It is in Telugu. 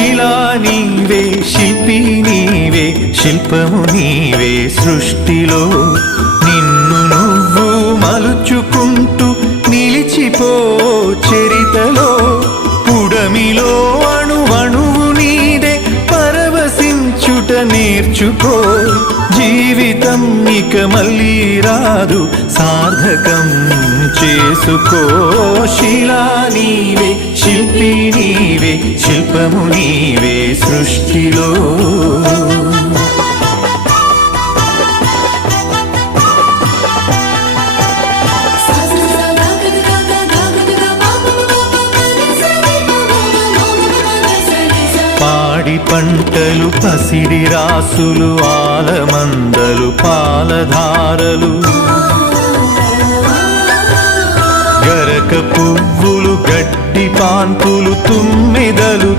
శిలా నీవే, శిల్పి నీవే, శిల్పము నీవే సృష్టిలో. నిన్ను నువ్వు మలుచుకుంటూ నిలిచిపో చరితలో. పుడమిలో అణువణువు నీదే, పరవశించుట నేర్చుకో. జీవితం ఇక మళ్ళీ రాదు, సార్థకం చేసుకో. శిలా నీవే, శిల్పి నీవే, శిల్పము నీవే సృష్టిలో. పాడి పంటలు, పసిడి రాసులు, ఆలమందలు, పాలధారలు, గరక పువ్వులు, గడ్డి పాన్పులు, తుమ్మెదలు.